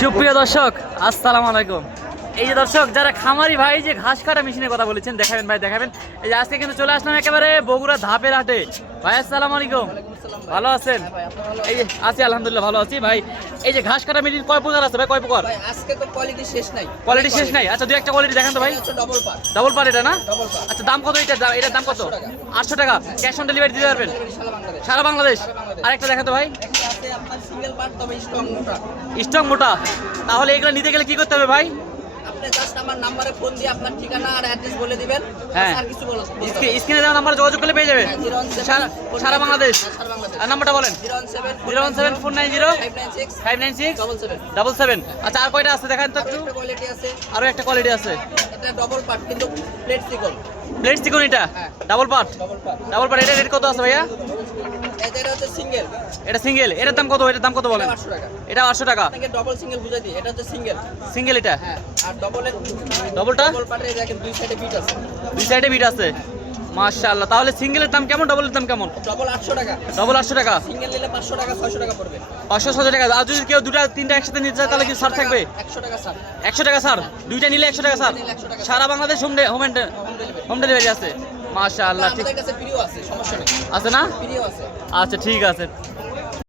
সুপ্রিয় দর্শক, আসসালামু আলাইকুম। এই যে দর্শক, যারা খামারি ভাই যে ঘাস কাটা মেশিনের কথা বলেছেন, দেখাবেন ভাই দেখাবেন। এই যে আজকে কিন্তু চলে আসলাম একেবারে বগুড়া ধাপের হাটে। ভাই আসসালামু আলাইকুম, ভালো আছেন? এই যে আছি, আলহামদুলিল্লাহ ভালো আছি ভাই। এই যে ঘাস কাটা মেশিন কয় প্রকার আছে ভাই, কয় প্রকার? ভাই আজকে তো কোয়ালিটি শেষ নাই। কোয়ালিটি শেষ নাই? আচ্ছা, দুই একটা কোয়ালিটি দেখান তো ভাই। ডবল পার। ডাবল পার এটা না? ডবল পার। আচ্ছা, দাম কত এটার? এটার দাম কত? 800 টাকা। ক্যাশ অন ডেলিভারি দিতে পারবেন সারা বাংলাদেশ। সারা বাংলাদেশ? আরেকটা দেখাতো ভাই। একটা আছে আপনার সিঙ্গেল পার, তবে স্ট্রং মোটা। স্টক মোটা। তাহলে এগুলো নিতে গেলে কি করতে হবে ভাই? আপনি জাস্ট আমার নাম্বারে ফোন দিয়ে আপনার ঠিকানা আর অ্যাড্রেস বলে দিবেন। হ্যাঁ। আর কিছু বলতে স্ক্রিনে দেওয়া নাম্বার যোগাযোগ করলে পেয়ে যাবেন সারা বাংলাদেশ। সারা বাংলাদেশ। আর নাম্বারটা বলেন। 017 017 490 596 596 77। 77। আচ্ছা, আর কয়টা আছে দেখান তো একটু। একটা কোয়ালিটি আছে, আরো একটা কোয়ালিটি আছে। এটা ডবল পার কিন্তু প্লেট সিকল। প্লেট চিকন এটা হ্যাঁ। Double part. ডবল পার। ডাবল পার্ট এটা রেট কত আছে ভাইয়া? এটা হচ্ছে সিঙ্গেল। এটা সিঙ্গেল, এটার দাম কত? এটার দাম কত বলেন? 800 টাকা। এটা 800 টাকা। আপনাকে ডবল সিঙ্গেল বুঝাই দিই, এটা হচ্ছে সিঙ্গেল। সিঙ্গেল এটা। হ্যাঁ, আর ডবলের ডবলটা? ডবল পার্টে দেখেন দুই সাইডে বিট আছে। দুই সাইডে বিট আছে। মাশাআল্লাহ। তাহলে সিঙ্গেলের দাম কেমন, ডবলের দাম কেমন? ডবল 800 টাকা। ডবল 800 টাকা। সিঙ্গেল নিলে 500 টাকা 600 টাকা পড়বে। 500 টাকা। আর যদি কেউ দুটা তিনটা একসাথে নিতে চায় তাহলে কি ছাড় থাকবে? 100 টাকা স্যার। 100 টাকা ছাড়। দুইটা নিলে 100 টাকা ছাড়। নিলে 100 টাকা। সারা Bangladesh home home delivery. Delivery আছে। মাশাআল্লাহ। ঠিক আমাদের কাছে ফ্রিও আছে, সমস্যা নেই। আছে না? ফ্রিও আছে। আচ্ছা, ঠিক আছে।